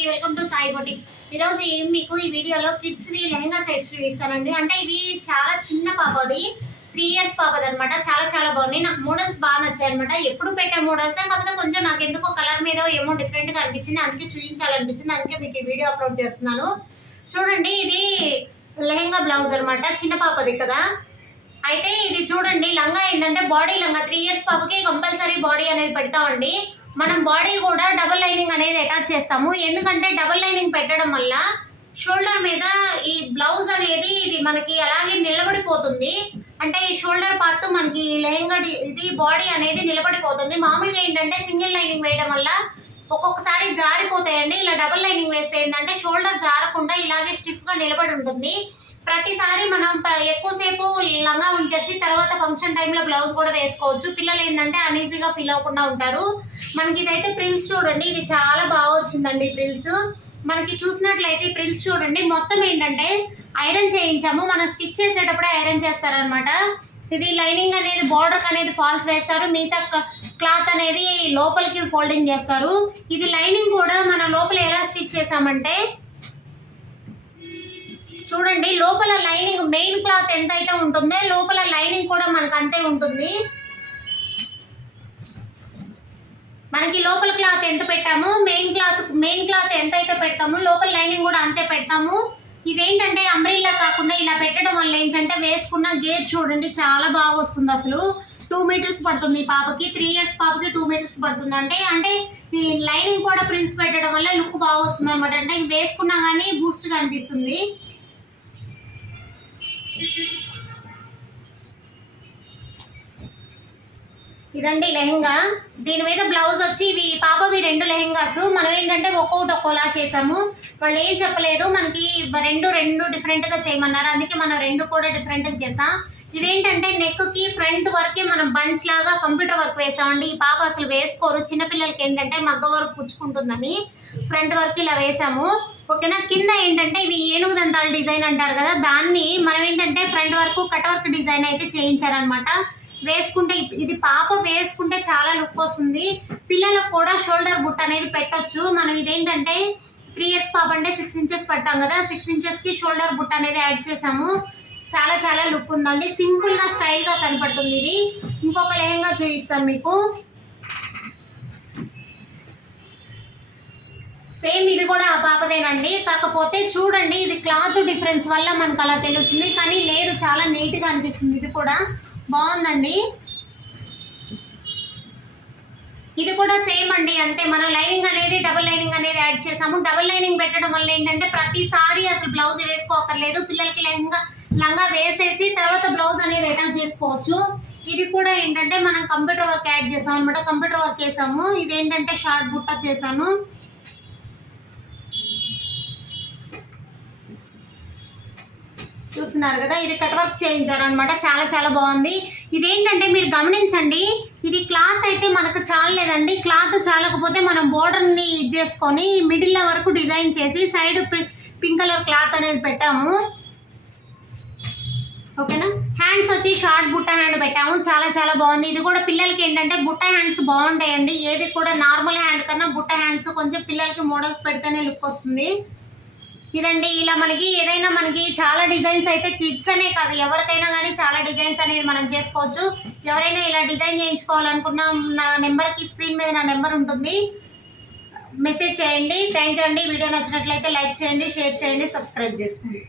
అందరికీ welcome to Sai boutique. ఈరోజు మీకు ఈ వీడియోలో కిడ్స్వి లెహంగా సెట్స్ చూపిస్తానండి. అంటే ఇది చాలా చిన్న పాపది, 3 years పాపది అనమాట. చాలా చాలా బాగున్నాయి. నాకు మోడల్స్ బాగా నచ్చాయి అనమాట. ఎప్పుడు పెట్టే మోడల్స్, కాకపోతే కొంచెం నాకు ఎందుకో కలర్ మీద ఏమో డిఫరెంట్గా అనిపించింది, అందుకే చూపించాలనిపించింది. అందుకే మీకు ఈ వీడియో అప్లోడ్ చేస్తున్నాను. చూడండి, ఇది లెహంగా బ్లౌజ్ అనమాట, చిన్న పాపది కదా. అయితే ఇది చూడండి, లంగా ఏంటంటే బాడీ లంగా, 3 years పాపకి కంపల్సరీ బాడీ అనేది పెడతామండి. మనం బాడీ కూడా డబుల్ లైనింగ్ అనేది అటాచ్ చేస్తాము. ఎందుకంటే డబుల్ లైనింగ్ పెట్టడం వల్ల షోల్డర్ మీద ఈ బ్లౌజ్ అనేది ఇది మనకి అలాగే నిలబడిపోతుంది. అంటే ఈ షోల్డర్ పార్ట్ మనకి లెహంగా ఇది బాడీ అనేది నిలబడిపోతుంది. మామూలుగా ఏంటంటే సింగిల్ లైనింగ్ వేయడం వల్ల ఒక్కొక్కసారి జారిపోతాయండి. ఇలా డబుల్ లైనింగ్ వేస్తే ఏంటంటే షోల్డర్ జారకుండా ఇలాగే స్టిఫ్గా నిలబడి ఉంటుంది. ప్రతిసారి మనం ఎక్కువసేపు లంగా ఉంచేసి తర్వాత ఫంక్షన్ టైంలో బ్లౌజ్ కూడా వేసుకోవచ్చు. పిల్లలు ఏంటంటే అనీజీగా ఫీల్ అవ్వకుండా ఉంటారు. మనకి ఇదైతే ప్రిల్స్ చూడండి, ఇది చాలా బాగా వచ్చిందండి. ప్రిల్స్ మనకి చూసినట్లయితే ప్రిల్స్ చూడండి, మొత్తం ఏంటంటే ఐరన్ చేయించాము. మనం స్టిచ్ చేసేటప్పుడే ఐరన్ చేస్తారనమాట. ఇది లైనింగ్ అనేది బార్డర్ అనేది ఫాల్స్ వేస్తారు, మిగతా క్లాత్ అనేది లోపలికి ఫోల్డింగ్ చేస్తారు. ఇది లైనింగ్ కూడా మన లోపల ఎలా స్టిచ్ చేసామంటే చూడండి, లోపల లైనింగ్ మెయిన్ క్లాత్ ఎంత అయితే ఉంటుందో లోపల లైనింగ్ కూడా మనకు అంతే ఉంటుంది. మనకి లోపల క్లాత్ ఎంత పెట్టాము, మెయిన్ క్లాత్ ఎంత అయితే పెడతామో లోపల లైనింగ్ కూడా అంతే పెడతాము. ఇదేంటంటే అంబ్రిల్లా కాకుండా ఇలా పెట్టడం వల్ల ఏంటంటే వేసుకున్న గేర్ చూడండి చాలా బాగా వస్తుంది. అసలు 2 meters పడుతుంది పాపకి, 3 years పాపకి 2 meters పడుతుంది. అంటే ఈ లైనింగ్ కూడా ప్రిన్స్ పెట్టడం వల్ల లుక్ బాగా వస్తుంది అనమాట. అంటే వేసుకున్నా కానీ బూస్ట్గా అనిపిస్తుంది. ఇదండి లెహంగా. దీని మీద బ్లౌజ్ వచ్చి ఇవి పాపవి 2 లెహంగాస్. మనం ఏంటంటే ఒక్కోలా చేసాము. వాళ్ళు ఏం చెప్పలేదు, మనకి రెండు డిఫరెంట్గా చేయమన్నారు, అందుకే మనం 2 కూడా డిఫరెంట్గా చేసాం. ఇదేంటంటే నెక్కి ఫ్రంట్ వరకే మనం బంచ్ లాగా కంప్యూటర్ వర్క్ వేసామండి. ఈ పాప అసలు వేసుకోరు, చిన్నపిల్లలకి ఏంటంటే మగ్గ వరకు పుచ్చుకుంటుందని ఫ్రంట్ వర్క్ ఇలా వేసాము. ఓకేనా. కింద ఏంటంటే ఇవి ఏనుగు దంతాల డిజైన్ అంటారు కదా, దాన్ని మనం ఏంటంటే ఫ్రంట్ వరకు కట్ వర్క్ డిజైన్ అయితే చేయించారనమాట. వేసుకుంటే ఇది పాప వేసుకుంటే చాలా లుక్ వస్తుంది. పిల్లలకు కూడా షోల్డర్ బుట్ట అనేది పెట్టొచ్చు. మనం ఇదేంటంటే 3 years పాప అంటే 6 inches పెడతాం కదా, 6 inchesకి షోల్డర్ బుట్ట అనేది యాడ్ చేసాము. చాలా చాలా లుక్ ఉందండి, సింపుల్గా స్టైల్గా కనపడుతుంది. ఇది ఇంకొక లెహంగా చూపిస్తాను మీకు. సేమ్ ఇది కూడా ఆ పాపదేనండి, కాకపోతే చూడండి ఇది క్లాత్ డిఫరెన్స్ వల్ల మనకు అలా తెలుస్తుంది, కానీ లేదు చాలా నీట్గా అనిపిస్తుంది. ఇది కూడా బాగుందండి. ఇది కూడా సేమ్ అండి, అంతే. మనం లైనింగ్ అనేది డబుల్ లైనింగ్ అనేది యాడ్ చేసాము. డబుల్ లైనింగ్ పెట్టడం వల్ల ఏంటంటే ప్రతిసారి అసలు బ్లౌజ్ వేసుకోకర్లేదు. పిల్లలకి లంగా వేసేసి తర్వాత బ్లౌజ్ అనేది అటాచ్ చేసుకోవచ్చు. ఇది కూడా ఏంటంటే మనం కంప్యూటర్ వర్క్ యాడ్ చేసాం అనమాట. కంప్యూటర్ వర్క్ వేసాము. ఇదేంటంటే షార్ట్ బుట్ట చేశాను. చూస్తున్నారు కదా, ఇది కట్ వర్క్ చేయించారనమాట. చాలా చాలా బాగుంది. ఇదేంటంటే మీరు గమనించండి, ఇది క్లాత్ అయితే మనకు చాలలేదండి. క్లాత్ చాలకపోతే మనం బోర్డర్ని చేసుకొని మిడిల్ వరకు డిజైన్ చేసి సైడ్ పింక్ కలర్ క్లాత్ అనేది పెట్టాము. ఓకేనా. హ్యాండ్స్ వచ్చి షార్ట్ బుట్ట హ్యాండ్ పెట్టాము. చాలా చాలా బాగుంది. ఇది కూడా పిల్లలకి ఏంటంటే బుట్ట హ్యాండ్స్ బాగుంటాయండి. ఏది కూడా నార్మల్ హ్యాండ్ కన్నా బుట్ట హ్యాండ్స్ కొంచెం పిల్లలకి మోడల్స్ పెడితేనే లుక్ వస్తుంది. ఇదండి, ఇలా మనకి ఏదైనా మనకి చాలా డిజైన్స్ అయితే కిడ్స్ అనే కాదు ఎవరికైనా కానీ చాలా డిజైన్స్ అనేది మనం చేసుకోవచ్చు. ఎవరైనా ఇలా డిజైన్ చేయించుకోవాలనుకున్నా నా నెంబర్కి స్క్రీన్ మీద నా నెంబర్ ఉంటుంది, మెసేజ్ చేయండి. థ్యాంక్ యూ అండి. వీడియో నచ్చినట్లయితే లైక్ చేయండి, షేర్ చేయండి, సబ్స్క్రైబ్ చేసుకోండి.